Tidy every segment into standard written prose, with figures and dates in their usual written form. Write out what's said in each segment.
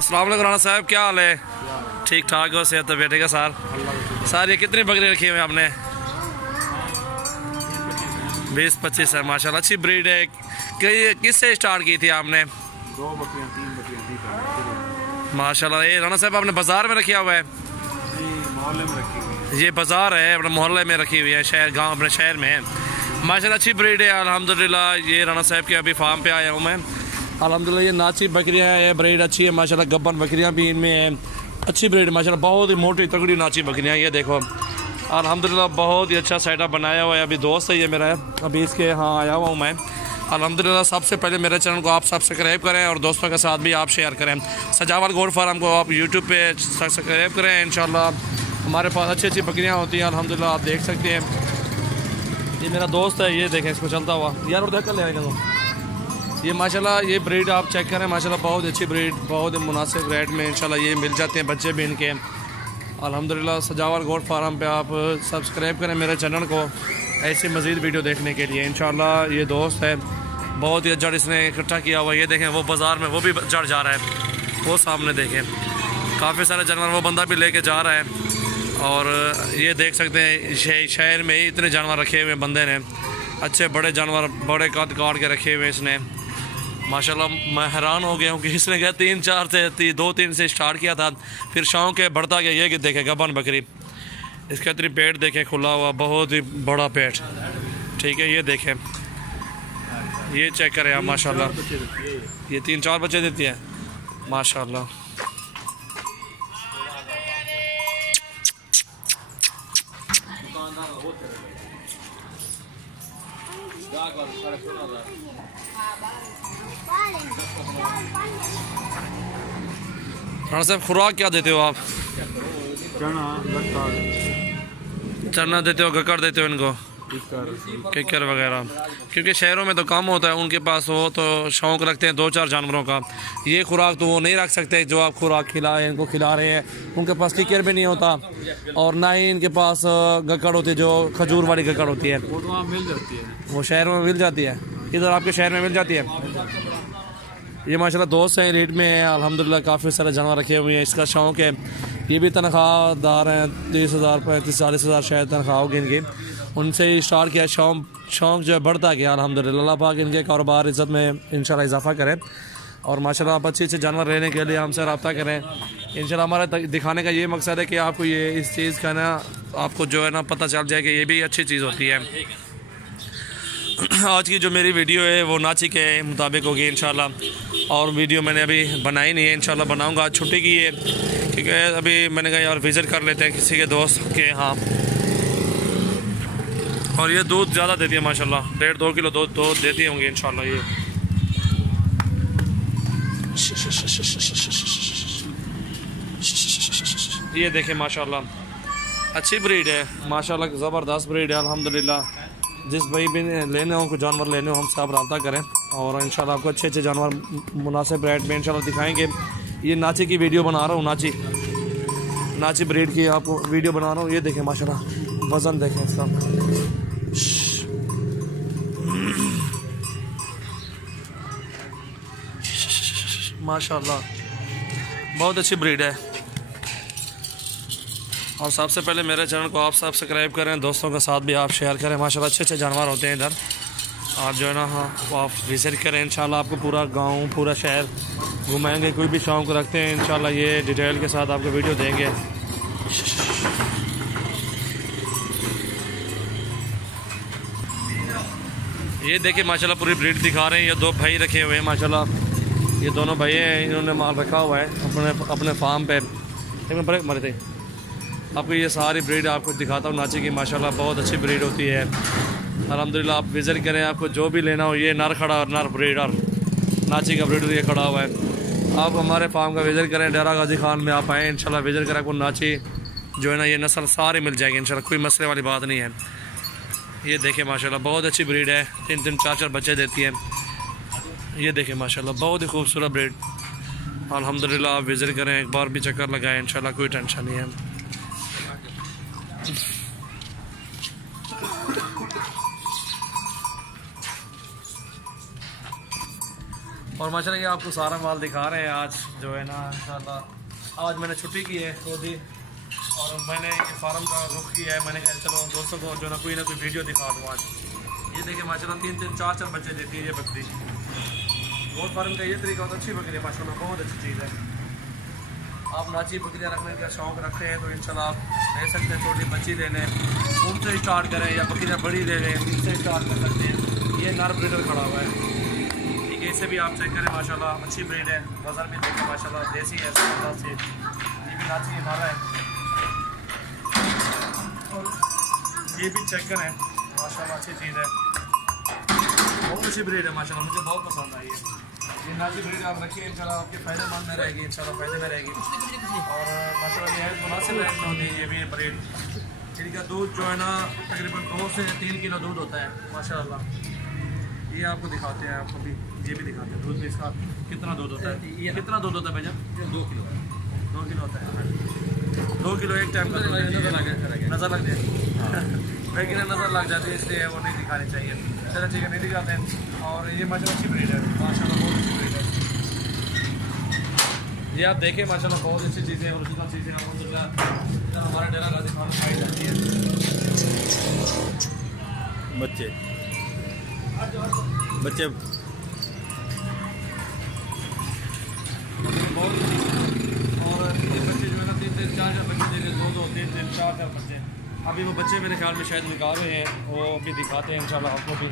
अस्सलाम वालेकुम राणा साहब, क्या हाल है? ठीक ठाक हो? सेहत बेटे का सर ये कितनी बकरी रखी हुई आपने? 20-25 है माशाल्लाह, अच्छी ब्रीड है। किससे स्टार्ट की थी आपने? 2 बकरियां 3 बकरियां माशाल्लाह। ये राणा साहब आपने बाजार में रखा हुआ है? मोहल्ले में रखी हुई है। ये बाजार है, अपने मोहल्ले में रखी हुई है, शहर गांव अपने शहर में है माशाल्लाह। अच्छी ब्रीड है अल्हम्दुलिल्लाह। ये राणा साहब के अभी फार्म पे आया हूँ मैं अल्हम्दुलिल्लाह। ये नाची बकरियाँ हैं, ये ब्रीड अच्छी है माशाल्लाह। गब्बन बकरियाँ भी इनमें हैं, अच्छी ब्रीड माशाल्लाह। बहुत ही मोटी तगड़ी नाची बकरियाँ, ये देखो अल्हम्दुलिल्लाह। बहुत ही अच्छा सेटअप बनाया हुआ है। अभी दोस्त है ये मेरा, अभी इसके यहाँ आया हुआ हूँ मैं अल्हम्दुलिल्लाह। सबसे पहले मेरे चैनल को आप सब्सक्राइब करें और दोस्तों के साथ भी आप शेयर करें। सजावल गोट फार्म को आप यूट्यूब पे सब्सक्राइब करें। इंशाल्लाह हमारे पास अच्छी अच्छी बकरियाँ होती हैं अल्हम्दुलिल्लाह, आप देख सकते हैं। ये मेरा दोस्त है, ये देखें इसको चलता हुआ यार, और देख कर ले आएगा ये माशाल्लाह। ये ब्रीड आप चेक करें माशाल्लाह, बहुत अच्छी ब्रीड, बहुत ही मुनासिब रेट में इंशाल्लाह ये मिल जाते हैं बच्चे भी इनके अल्हम्दुलिल्लाह। सजावल गोट फार्म पे आप सब्सक्राइब करें मेरे चैनल को ऐसी मज़ीद वीडियो देखने के लिए इंशाल्लाह। ये दोस्त है, बहुत ही जड़ इसने इकट्ठा किया हुआ। ये देखें वो बाज़ार में वो भी जड़ जा रहा है, वो सामने देखें काफ़ी सारे जानवर वो बंदा भी लेके जा रहा है। और ये देख सकते हैं शहर में ही इतने जानवर रखे हुए बंदे ने, अच्छे बड़े जानवर बड़े कद काट के रखे हुए इसने माशाल्लाह। मैं हैरान हो गया हूँ कि इसने क्या 3-4 से 2-3 से स्टार्ट किया था, फिर शौक है बढ़ता गया। ये कि देखे गबन बकरी, इसका इतनी पेट देखें खुला हुआ, बहुत ही बड़ा पेट, ठीक है। ये देखें, ये चेक करें आप माशाल्लाह। ये 3-4 बच्चे देती है माशाल्लाह। राणा साहब खुराक क्या देते हो आप? चना देते हो, गक्कड़ देते हो इनको, किकर वगैरह? क्योंकि शहरों में तो कम होता है उनके पास, वो तो शौक़ रखते हैं 2-4 जानवरों का। ये खुराक तो वो नहीं रख सकते जो आप खुराक इनको खिला रहे हैं। उनके पास किकर भी नहीं होता और ना ही इनके पास गक्कड़ होती है, जो खजूर वाली गक्कड़ होती है, वो तो वहाँ मिल जाती है, वो शहरों में मिल जाती है। इधर आपके शहर में मिल जाती है। ये माशाल्लाह दोस्त हैं, रेट में है अल्हम्दुलिल्लाह। काफ़ी सारे जानवर रखे हुए हैं, इसका शौक़ है। ये भी तनख्वाहदार हैं, 30,000 35-40 हज़ार शायद तनख्वाह होगी इनकी। उनसे ही स्टार्ट किया, शौक़ जो है बढ़ता गया अल्हम्दुलिल्लाह। अल्लाह पाक इनके कारोबार इज़्ज़त में इंशाल्लाह इजाफ़ा करें और माशाल्लाह आप अच्छे अच्छे जानवर लेने के लिए हमसे रब्ता करें इंशाल्लाह। हमारा दिखाने का ये मकसद है कि आपको ये इस चीज़ का ना, आपको जो है ना पता चल जाए कि ये भी अच्छी चीज़ होती है। आज की जो मेरी वीडियो है वो नाची के मुताबिक होगी इंशाल्लाह, और वीडियो मैंने अभी बनाई नहीं है, इंशाल्लाह बनाऊंगा। आज छुट्टी की है क्योंकि अभी मैंने कहा यार विज़िट कर लेते हैं किसी के दोस्त के यहाँ। और ये दूध ज़्यादा देती है माशाल्लाह, 1.5-2 किलो दूध देती होंगी इंशाल्लाह। ये देखें माशाल्लाह, अच्छी ब्रीड है माशाल्लाह, ज़बरदस्त ब्रीड है अल्हम्दुलिल्लाह। जिस भाई भी लेने हो, कुछ जानवर लेने हो, हमसे आप रब्ता करें और इंशाल्लाह आपको अच्छे अच्छे जानवर मुनासिब रेट में इंशाल्लाह दिखाएंगे। ये नाची की वीडियो बना रहा हूँ, नाची ब्रीड की आपको वीडियो बना रहा हूँ। ये देखें माशाल्लाह, वज़न देखें इसका माशाल्लाह, बहुत अच्छी ब्रीड है। और सबसे पहले मेरे चैनल को आप सब्सक्राइब करें, दोस्तों के साथ भी आप शेयर करें माशाल्लाह। अच्छे अच्छे जानवर होते हैं इधर, आप जो है ना हाँ आप विज़िट करें इंशाल्लाह। आपको पूरा गांव पूरा शहर घुमाएंगे, कोई भी शौक़ रखते हैं इंशाल्लाह ये डिटेल के साथ आपको वीडियो देंगे। ये देखिए माशाल्लाह पूरी ब्रीड दिखा रहे हैं। ये 2 भाई रखे हुए हैं माशाल्लाह, ये दोनों भाई हैं, इन्होंने माल रखा हुआ है अपने फार्म पे। लेकिन ब्रेक मरे थे, आपको ये सारी ब्रीड आपको दिखाता हूँ नाची की माशाल्लाह, बहुत अच्छी ब्रीड होती है अल्हम्दुलिल्लाह। आप विज़िट करें, आपको जो भी लेना हो। ये नर खड़ा और नर ब्रीडर, नाची का ब्रीडर ये खड़ा हुआ है। आप हमारे फार्म का विज़िट करें, डेरा गाजी खान में आप आएँ इंशाल्लाह, विज़िट करें, आपको नाची जो है ना ये नस्ल सारी मिल जाएगी इंशाल्लाह, कोई मसले वाली बात नहीं है। ये देखें माशाल्लाह, बहुत अच्छी ब्रीड है, 3-3 4-4 बच्चे देती है। ये देखें माशाल्लाह, बहुत ही खूबसूरत ब्रीड अल्हम्दुलिल्लाह। आप विज़िट करें, एक बार भी चक्कर लगाएं इंशाल्लाह, कोई टेंशन नहीं है। और माशाल्लाह ये आपको सारा माल दिखा रहे हैं। आज जो है ना इंशाल्लाह आज मैंने छुट्टी की है तो दी और मैंने ये फार्म का रुख किया है। मैंने कहा चलो दोस्तों को जो ना कोई वीडियो दिखा दूँ आज। ये देखिए माशाल्लाह 3-3 4-4 बच्चे देती है ये बकरी। बहुत फार्म का ये तरीका होता है। अच्छी बकरी है माशाल्लाह, बहुत अच्छी चीज़ है। आप नाची बकरियाँ रखने का शौक़ रखते हैं तो इंशाल्लाह आप ले सकते हैं। छोटी बच्ची ले लें, उनसे स्टार्ट करें या बकरियाँ बड़ी ले लें, इनसे स्टार्ट कर सकते हैं। ये नर ब्रीडर खड़ा हुआ है, ठीक है। इसे भी आप चेक करें माशाल्लाह अच्छी ब्रीड है। बाजार में देखें माशाल्लाह देसी है से। ये भी नाची हमारा है और ये भी चेक करें माशाल्लाह अच्छी चीज़ है। बहुत अच्छी ब्रीड है माशाल्लाह, मुझे बहुत पसंद आई है। ये नाची ब्रीड आप रखिए इंशाल्लाह आपके फ़ायदेमंद में रहेगी, इंशाल्लाह फ़ायदे में रहेगी। और माशाल्लाह ये मुनासिब रेट में होती है ये भी ब्रीड। इनका दूध जो है ना तकरीबन 2 से 3 किलो दूध होता है माशाल्लाह। ये आपको दिखाते हैं, आपको भी ये भी दिखाते हैं दूध भी इसका कितना दूध होता है। ये कितना दूध होता है भैया? 2 किलो होता है। 2 किलो एक टाइम का नज़र लग जाए लेकिन नज़र लग जाती है इसलिए वो नहीं दिखानी चाहिए। चलो ठीक है, नहीं दिखाते हैं। और ये माशाल्लाह अच्छी ब्रीड है माशाल्लाह, बहुत अच्छी ब्रीड है। ये आप देखें माशाल्लाह बहुत अच्छी चीज़ें और ओरिजिनल चीज़ें अल्हम्दुलिल्लाह इधर हमारे डेरा गाजी खान खाई जाती है। बच्चे बहुत और ये बच्चे जो है ना 3-3 4-4 बच्चे दे रहे, 2-2 3-3 4-4 बच्चे। अभी वो बच्चे मेरे ख्याल में शायद निकाल रहे हैं, वो भी दिखाते हैं इंशाल्लाह आपको भी।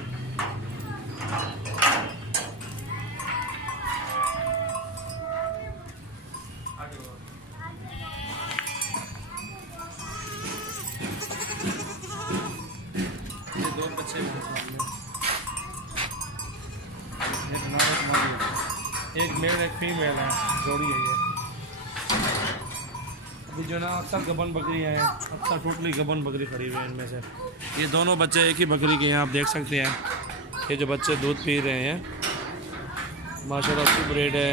ये 2 बच्चे मेरे सामने, एक मेल एक फीमेल है, जोड़ी है ये। अभी जो ना अक्सर गबन बकरी हैं, अक्सर टोटली गबन बकरी खड़ी हुई है इनमें से। ये दोनों बच्चे एक ही बकरी के हैं, आप देख सकते हैं। ये जो बच्चे दूध पी रहे हैं माशाल्लाह अच्छी ब्रीड है,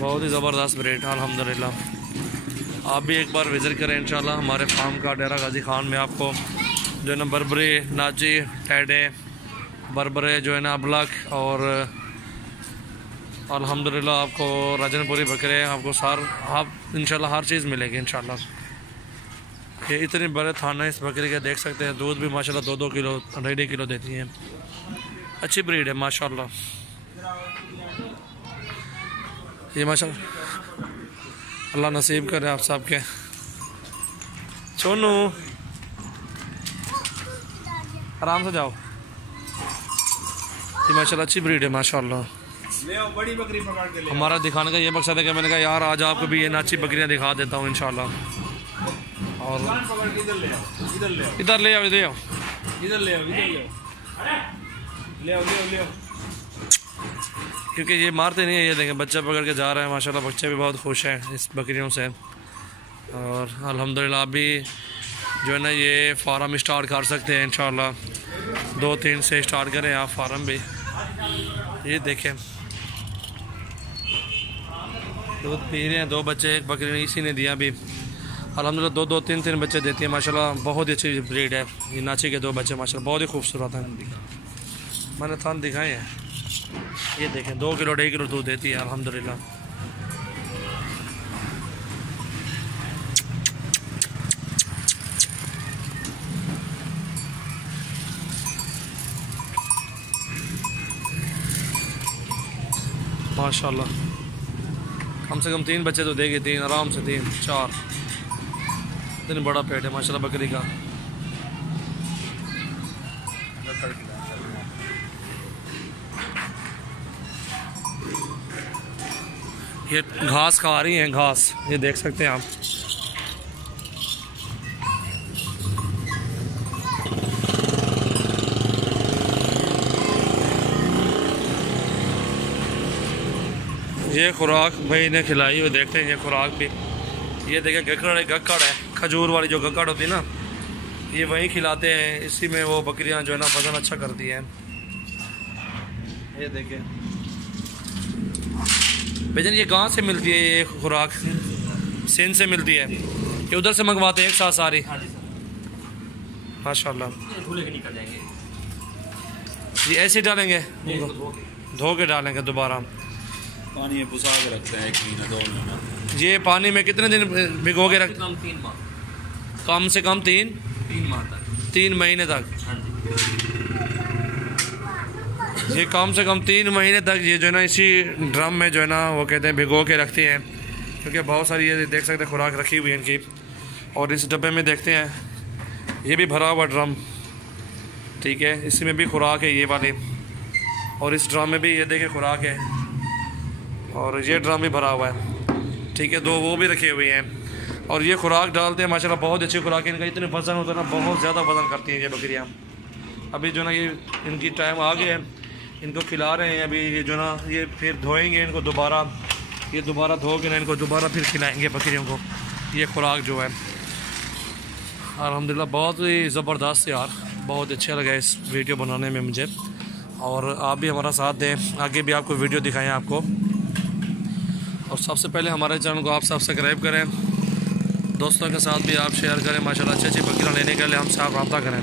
बहुत ही ज़बरदस्त ब्रीड है अल्हम्दुलिल्लाह। आप भी एक बार विज़िट करें इंशाल्लाह हमारे फार्म का डेरा गाजी खान में। आपको जो है ना बरबरे, नाची, टैडे, बरबरे जो है ना अबलक और अल्हम्दुलिल्लाह आपको राजनपुरी बकरे आपको आप इंशाल्लाह हर चीज़ मिलेगी इंशाल्लाह। ये इतने बड़े थाना इस बकरी के देख सकते हैं। दूध भी माशाल्लाह 2-2 किलो 2.5 किलो देती हैं। अच्छी ब्रीड है माशाल्लाह। ये माशाल्लाह अल्लाह नसीब करे आप सब के। सोनू आराम से जाओ। ये माशाल्लाह अच्छी ब्रीड है माशाल्लाह। बड़ी बकरी पकड़ के ले। हमारा दिखाने का ये मकसद है कि मैंने कहा यार आज आपको भी ये नाची बकरियां दिखा देता हूँ इंशाल्लाह। और इधर ले आओ, इधर ले आओ, इधर ले आओ, इधर आओ, इधर ले आओ, इधर ले आओ, ले आओ। क्योंकि ये मारते नहीं है। ये देखें बच्चा पकड़ के जा रहे हैं माशाल्लाह। बच्चे भी बहुत खुश हैं इस बकरियों से। और अल्हम्दुलिल्लाह अभी जो है ना ये फार्म स्टार्ट कर सकते हैं इंशाल्लाह। 2-3 से स्टार्ट करें आप फार्म भी। ये देखें दूध पी रहे हैं 2 बच्चे, एक बकरी ने इसी ने दिया भी अल्हम्दुलिल्लाह। 2-2 3-3 बच्चे देती है माशाल्लाह। बहुत ही अच्छी ब्रीड है। ये नाची के 2 बच्चे माशाल्लाह बहुत ही खूबसूरत हैं। मैंने थान दिखाए हैं। ये देखें 2 किलो 2.5 किलो दूध देती है अल्हम्दुलिल्लाह। माशाल्लाह कम से कम 3 बच्चे तो देगी, 3 आराम से 3-4। इतनी बड़ा पेट है माशाल्लाह बकरी का। ये घास खा रही हैं, घास ये देख सकते हैं आप। ये खुराक भाई ने खिलाई, वो देखते हैं ये खुराक भी। ये देखें गक्कड़ है, खजूर वाली जो गक्कड़ होती है ना, ये वही खिलाते हैं। इसी में वो बकरियां जो है ना वजन अच्छा करती हैं। ये देखें भैया ये कहाँ से मिलती है ये खुराक? सिंध से मिलती है। ये उधर से मंगवाते हैं एक साथ सारी? माशाल्लाह। ये ऐसे डालेंगे धो के डालेंगे दोबारा। पानी में घुसा के रखते हैं 1 महीना 2 महीना। ये पानी में कितने दिन भिगो के रखते? कम 3 माह। कम से कम 3 माह तक, 3 महीने तक। हाँ जी। ये कम से कम 3 महीने तक ये जो है ना इसी ड्रम में जो है ना वो कहते हैं भिगो के रखती हैं, क्योंकि बहुत सारी ये देख सकते हैं खुराक रखी हुई है इनकी। और इस डब्बे में देखते हैं ये भी भरा हुआ ड्रम, ठीक है, इसमें भी खुराक है ये वाली। और इस ड्रम में भी ये देखें खुराक है, और ये ड्रम भी भरा हुआ है, ठीक है, 2 वो भी रखे हुए हैं। और ये खुराक डालते हैं माशाल्लाह, बहुत अच्छी खुराक है इनका। इतने वज़न होता है ना, बहुत ज़्यादा वज़न करती हैं ये बकरियाँ। अभी जो ना ये इनकी टाइम आ गया है, इनको खिला रहे हैं अभी। ये जो ना ये फिर धोएंगे इनको दोबारा, ये दोबारा धो के ना इनको दोबारा फिर खिलाएंगे बकरियों को ये खुराक जो है। अल्हम्दुलिल्लाह बहुत ही ज़बरदस्त यार, बहुत अच्छा लगा इस वीडियो बनाने में मुझे। और आप भी हमारा साथ दें, आगे भी आपको वीडियो दिखाएं आपको। और सबसे पहले हमारे चैनल को आप सब्सक्राइब करें, दोस्तों के साथ भी आप शेयर करें। माशाल्लाह अच्छी बकरियाँ लेने के लिए हमसे आप रब्ता करें।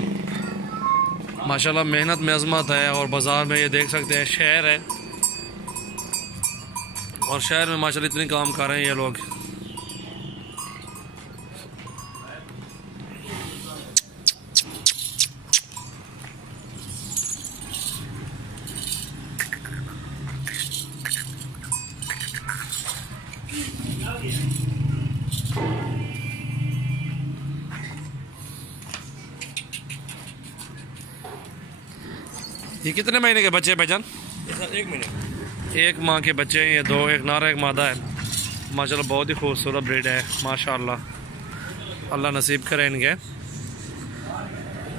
माशाल्लाह मेहनत में अज़मत है। और बाज़ार में ये देख सकते हैं शहर है, और शहर में माशाल्लाह इतनी काम कर रहे हैं ये लोग। ये कितने महीने के बच्चे हैं भाईजान? 1 महीने। 1 माह के बच्चे हैं ये 2, एक नारा एक मादा है। माशाल्लाह बहुत ही खूबसूरत ब्रीड है माशाल्लाह, अल्लाह नसीब करे इनके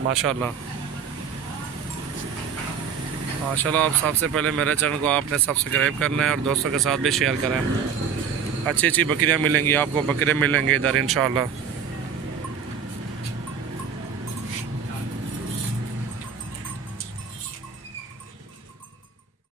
माशाल्लाह। माशाल्लाह आप सबसे पहले मेरे चैनल को आपने सब्सक्राइब करना है और दोस्तों के साथ भी शेयर करें। अच्छी अच्छी बकरियां मिलेंगी आपको, बकरे मिलेंगे इधर इंशाल्लाह।